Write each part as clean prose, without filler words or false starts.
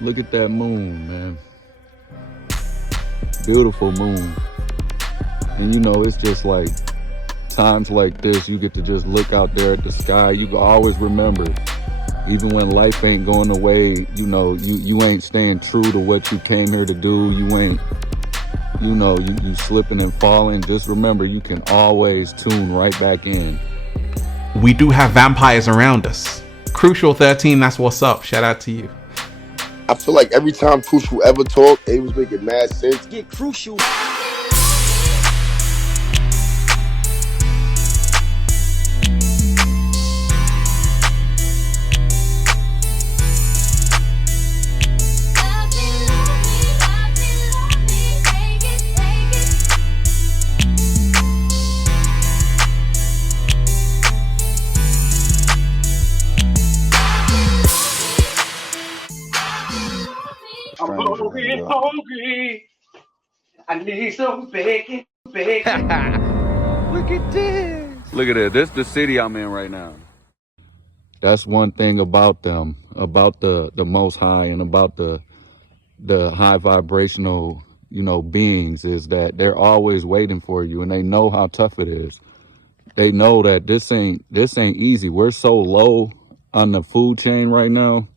Look at that moon, man. Beautiful moon. And you know, it's just like times like this, you get to just look out there at the sky. You can always remember, even when life ain't going the way, you know, you ain't staying true to what you came here to do. You ain't, you know, you slipping and falling. Just remember, you can always tune right back in. We do have vampires around us. Crucial 13, that's what's up. Shout out to you. I feel like every time Crucial ever talked, it was making mad sense. Get Crucial. I'm hungry. I need some bacon. Look at this. Look at it. This is the city I'm in right now. That's one thing about them, about the Most High and about the high vibrational, you know, beings, is that they're always waiting for you, and they know how tough it is. They know that this ain't easy. We're so low on the food chain right now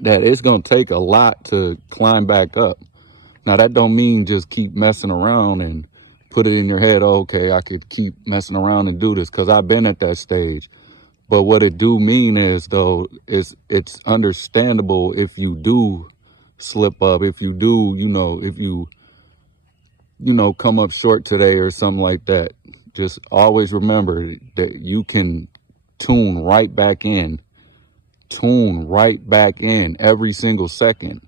that it's gonna take a lot to climb back up. Now that don't mean just keep messing around and put it in your head, oh, okay, I could keep messing around and do this, because I've been at that stage. But what it do mean is, though, is it's understandable if you do slip up, if you do, you know, if you come up short today or something like that. Just always remember that you can tune right back in every single second.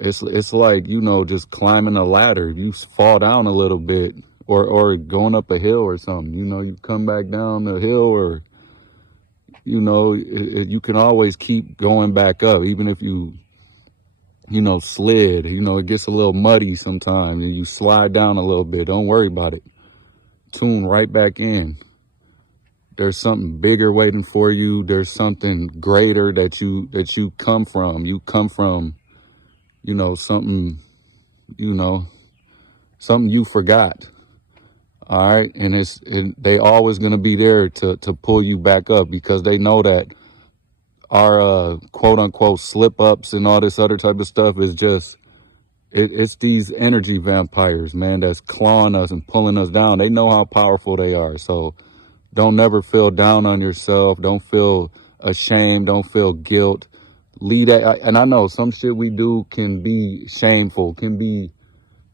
It's like, you know, just climbing a ladder. You fall down a little bit, or going up a hill or something, you know, you come back down the hill, or, you know, you can always keep going back up, even if you know, slid, you know, it gets a little muddy sometimes and you slide down a little bit. Don't worry about it. Tune right back in. There's something bigger waiting for you. There's something greater that you come from. You come from, you know, something you forgot. All right. And they always going to be there to pull you back up, because they know that our quote unquote slip ups and all this other type of stuff is just, it's these energy vampires, man, that's clawing us and pulling us down. They know how powerful they are. So don't never feel down on yourself. Don't feel ashamed. Don't feel guilt. Lead that. And I know some shit we do can be shameful, can be,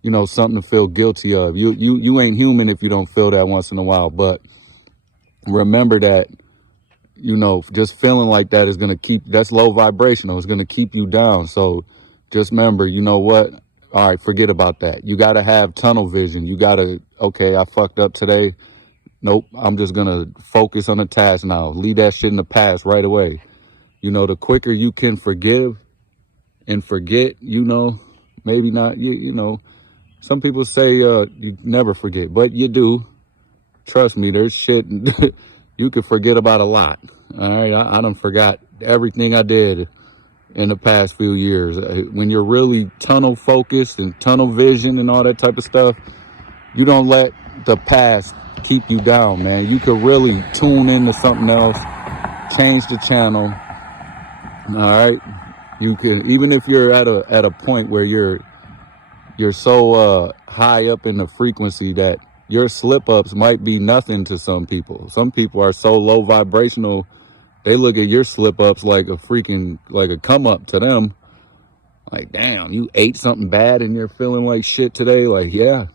you know, something to feel guilty of. You ain't human if you don't feel that once in a while. But remember that, you know, just feeling like that is going to that's low vibrational. It's going to keep you down. So just remember, you know what? All right, forget about that. You got to have tunnel vision. You got to, okay, I fucked up today. Nope, I'm just going to focus on the task now. Leave that shit in the past right away. You know, the quicker you can forgive and forget, you know, maybe not, you know, some people say you never forget, but you do. Trust me, there's shit you could forget about a lot. All right, I done forgot everything I did in the past few years. When you're really tunnel focused and tunnel vision and all that type of stuff, you don't let the past keep you down, man. You could really tune into something else, change the channel. All right, you can, even if you're at a point where you're so high up in the frequency that your slip ups might be nothing to some people. Some people are so low vibrational, they look at your slip ups like a come up to them. Like, damn, you ate something bad and you're feeling like shit today. Like, yeah,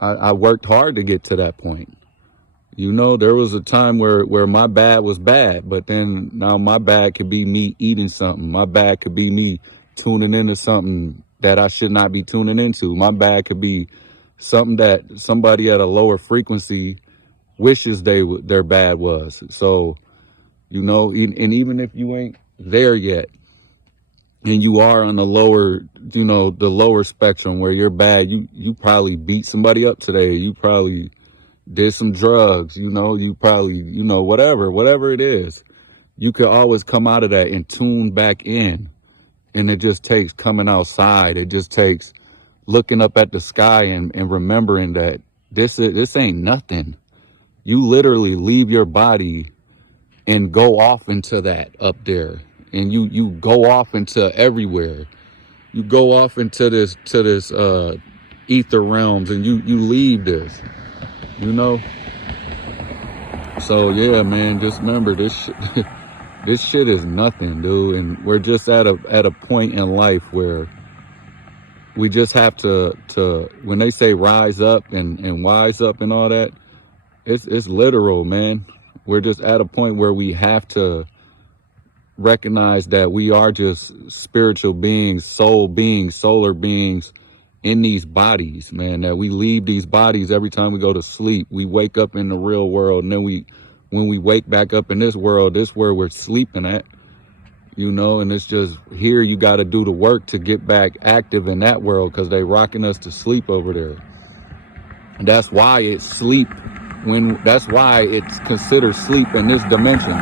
I worked hard to get to that point. You know, there was a time where my bad was bad, but then now my bad could be me eating something. My bad could be me tuning into something that I should not be tuning into. My bad could be something that somebody at a lower frequency wishes their bad was. So, you know, and even if you ain't there yet, and you are on the lower, you know, the lower spectrum where you're bad, you probably beat somebody up today. You probably did some drugs, you know, you probably, you know, whatever it is, you could always come out of that and tune back in. And it just takes coming outside. It just takes looking up at the sky and remembering that this ain't nothing. You literally leave your body and go off into that up there. And you go off into everywhere. You go off into this ether realms, and you leave this, you know. So yeah, man, just remember this shit, this shit is nothing, dude. And we're just at a point in life where we just have to when they say rise up and wise up and all that, it's literal, man. We're just at a point where we have to recognize that we are just spiritual beings, soul beings, solar beings in these bodies, man. That we leave these bodies every time we go to sleep. We wake up in the real world, and then when we wake back up in this world, this where we're sleeping at, you know. And it's just here you got to do the work to get back active in that world, because they rocking us to sleep over there. And that's why it's sleep. That's why it's considered sleep in this dimension,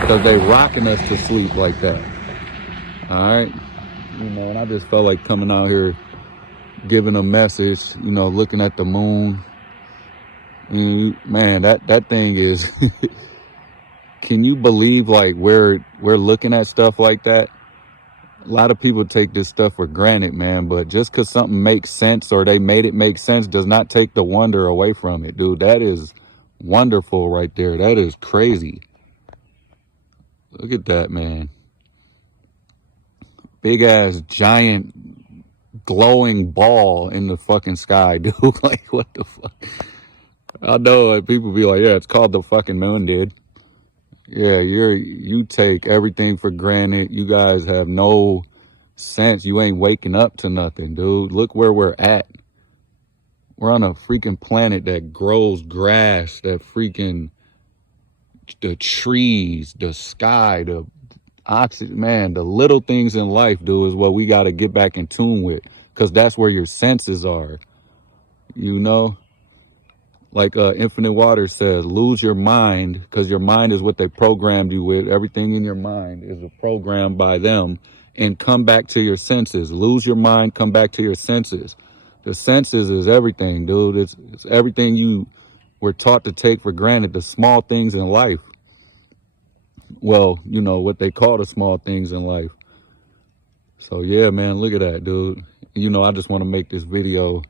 because they rocking us to sleep like that. All right, you know. And I just felt like coming out here, giving a message, you know, looking at the moon. And man, that thing is can you believe like we're looking at stuff like that? A lot of people take this stuff for granted, man, but just because something makes sense, or they made it make sense, does not take the wonder away from it, dude. That is wonderful right there. That is crazy. Look at that, man. Big ass giant glowing ball in the fucking sky, dude. Like, what the fuck? I know people be like, yeah, it's called the fucking moon, dude. Yeah, you take everything for granted. You guys have no sense. You ain't waking up to nothing, dude. Look where we're at. We're on a freaking planet that grows grass, that freaking, the trees, the sky, the oxygen, man, the little things in life, dude, is what we got to get back in tune with, because that's where your senses are, you know. Like Infinite Water says, lose your mind, because your mind is what they programmed you with. Everything in your mind is programmed by them, and come back to your senses. Lose your mind, come back to your senses. The senses is everything, dude. It's everything you were taught to take for granted, the small things in life. Well, you know, what they call the small things in life. So yeah, man, look at that, dude. You know, I just want to make this video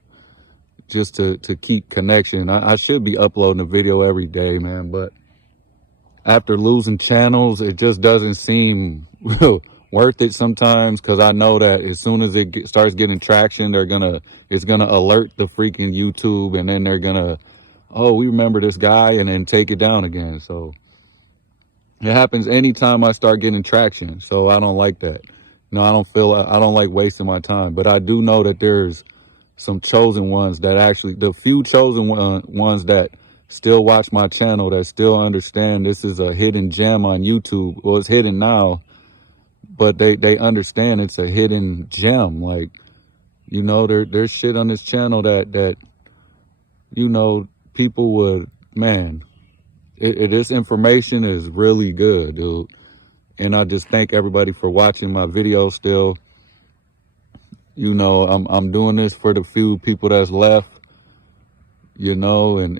just to keep connection. I should be uploading a video every day, man, but after losing channels, it just doesn't seem worth it sometimes, because I know that as soon as it starts getting traction, it's gonna alert the freaking YouTube, and then they're gonna, oh, we remember this guy, and then take it down again. So it happens anytime I start getting traction. So I don't like that. No, I don't like wasting my time. But I do know that there's some chosen ones that actually, the few chosen ones that still watch my channel, that still understand this is a hidden gem on YouTube. Well, it's hidden now, but they understand it's a hidden gem. Like, you know, there's shit on this channel that you know, people would, man, this information is really good, dude. And I just thank everybody for watching my video still. You know, I'm doing this for the few people that's left, you know, and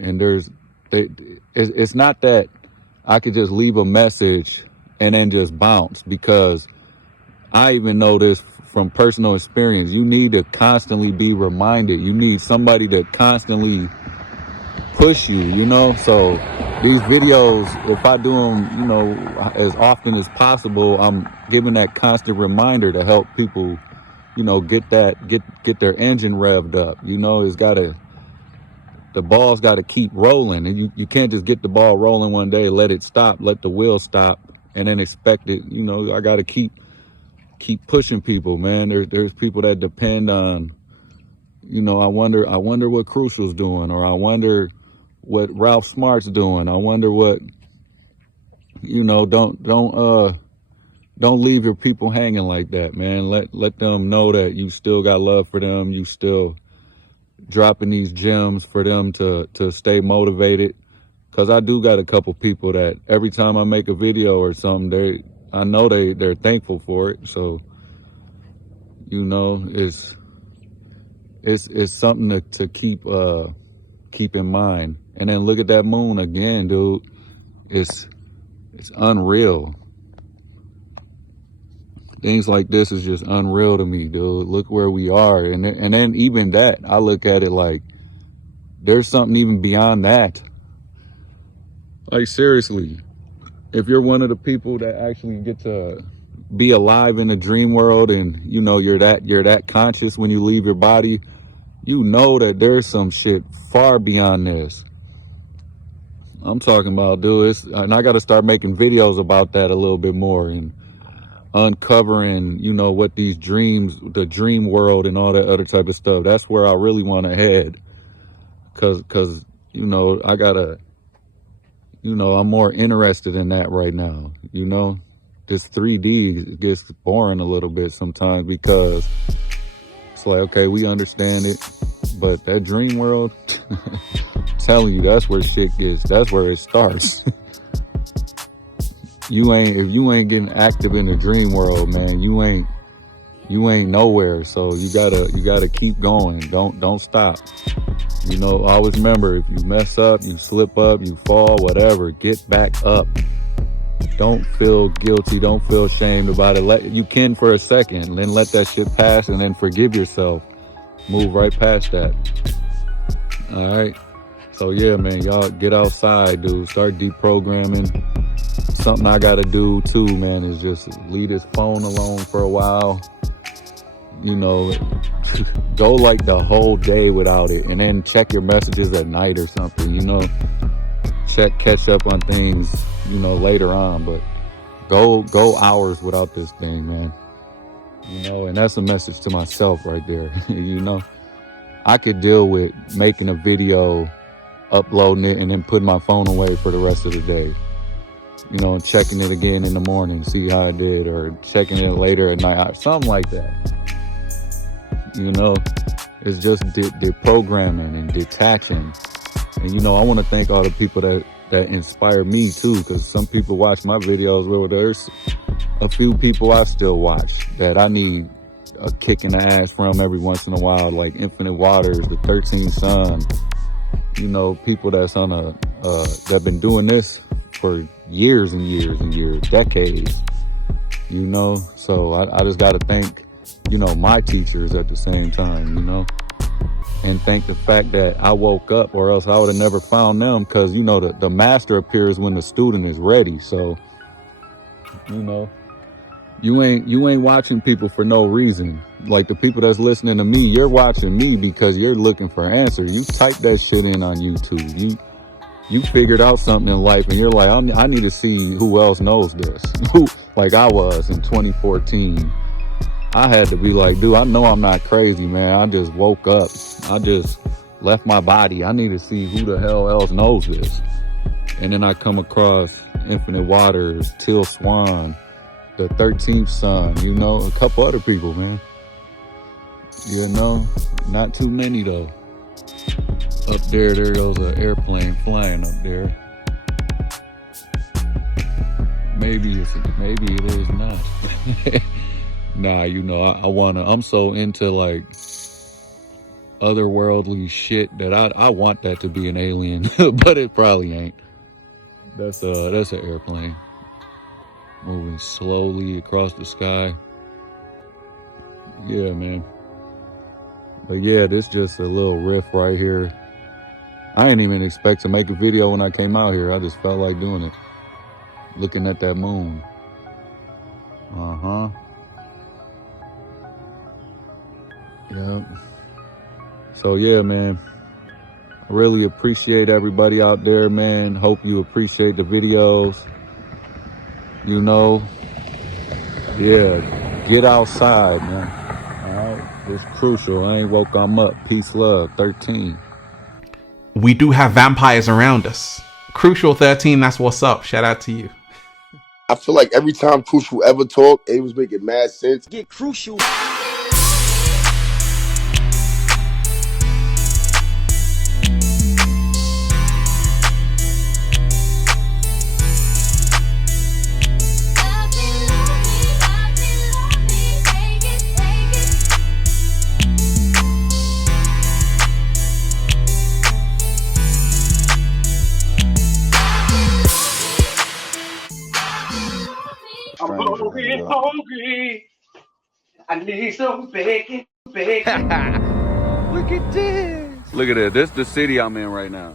it's not that I could just leave a message and then just bounce, because I even know this from personal experience. You need to constantly be reminded. You need somebody to constantly push you, you know. So these videos, if I do them, you know, as often as possible, I'm giving that constant reminder to help people, you know, get their engine revved up. You know, the ball's got to keep rolling, and you can't just get the ball rolling one day, let it stop, let the wheel stop, and then expect it. You know, I got to keep pushing people, man. There's people that depend on, you know, I wonder what Crucial's doing, or I wonder what Ralph Smart's doing. I wonder what, you know, don't leave your people hanging like that, man. Let them know that you still got love for them. You still dropping these gems for them to stay motivated. Cause I do got a couple people that every time I make a video or something, I know they're thankful for it. So You know, it's something to keep in mind. And then look at that moon again, dude. It's unreal. Things like this is just unreal to me, dude. Look where we are. And then even that, I look at it like there's something even beyond that. Like, seriously, if you're one of the people that actually get to be alive in the dream world, and you know you're that conscious when you leave your body, you know that there's some shit far beyond this. I'm talking about, dude, and I got to start making videos about that a little bit more, and uncovering, you know, what these dreams, the dream world and all that other type of stuff. That's where I really want to head. Cause, you know, I gotta, you know, I'm more interested in that right now. You know, this 3D gets boring a little bit sometimes, because it's like, okay, we understand it, but that dream world, I'm telling you, that's where shit gets, that's where it starts. If you ain't getting active in the dream world, man, you ain't nowhere. So you gotta keep going. Don't stop. You know, always remember, if you mess up, you slip up, you fall, whatever, get back up. Don't feel guilty. Don't feel ashamed about it. You can for a second, then let that shit pass, and then forgive yourself. Move right past that. All right. So yeah, man, y'all get outside, dude. Start deprogramming. Something I gotta do too, man, is just leave this phone alone for a while. You know, go like the whole day without it, and then check your messages at night or something, you know. Catch up on things, you know, later on, but go hours without this thing, man. You know, and that's a message to myself right there. You know, I could deal with making a video, uploading it, and then putting my phone away for the rest of the day. You know, checking it again in the morning, see how I did, or checking it later at night, something like that. You know, it's just deprogramming and detaching. And, you know, I want to thank all the people that inspire me too, because some people watch my videos. Well, there's a few people I still watch that I need a kick in the ass from every once in a while, like Infinite Waters, the 13th Sun. You know, people that's on that been doing this for years and years and years, decades, you know. So I just got to thank, you know, my teachers at the same time, you know, and thank the fact that I woke up, or else I would have never found them, because, you know, the master appears when the student is ready. So, you know, you ain't watching people for no reason. Like, the people that's listening to me, you're watching me because you're looking for answers. You type that shit in on YouTube. You figured out something in life, and you're like, I need to see who else knows this. Like I was in 2014. I had to be like, dude, I know I'm not crazy, man. I just woke up. I just left my body. I need to see who the hell else knows this. And then I come across Infinite Waters, Till Swan, the 13th Sun, you know, a couple other people, man. You know, not too many though. Up there goes an airplane flying up there. Maybe it is not. Nah, you know, I'm so into like otherworldly shit that I want that to be an alien, but it probably ain't. That's an airplane moving slowly across the sky. Yeah, man. But yeah, this just a little riff right here. I didn't even expect to make a video when I came out here. I just felt like doing it. Looking at that moon. Yeah. So yeah, man. I really appreciate everybody out there, man. Hope you appreciate the videos. You know. Yeah. Get outside, man. Alright. It's crucial. I ain't woke them up. Peace, love. 13. We do have vampires around us. Crucial 13, that's what's up. Shout out to you. I feel like every time Crucial ever talked, it was making mad sense. Get Crucial. I'm stranger. hungry. I need some bacon. Look at this. Look at that. This is the city I'm in right now.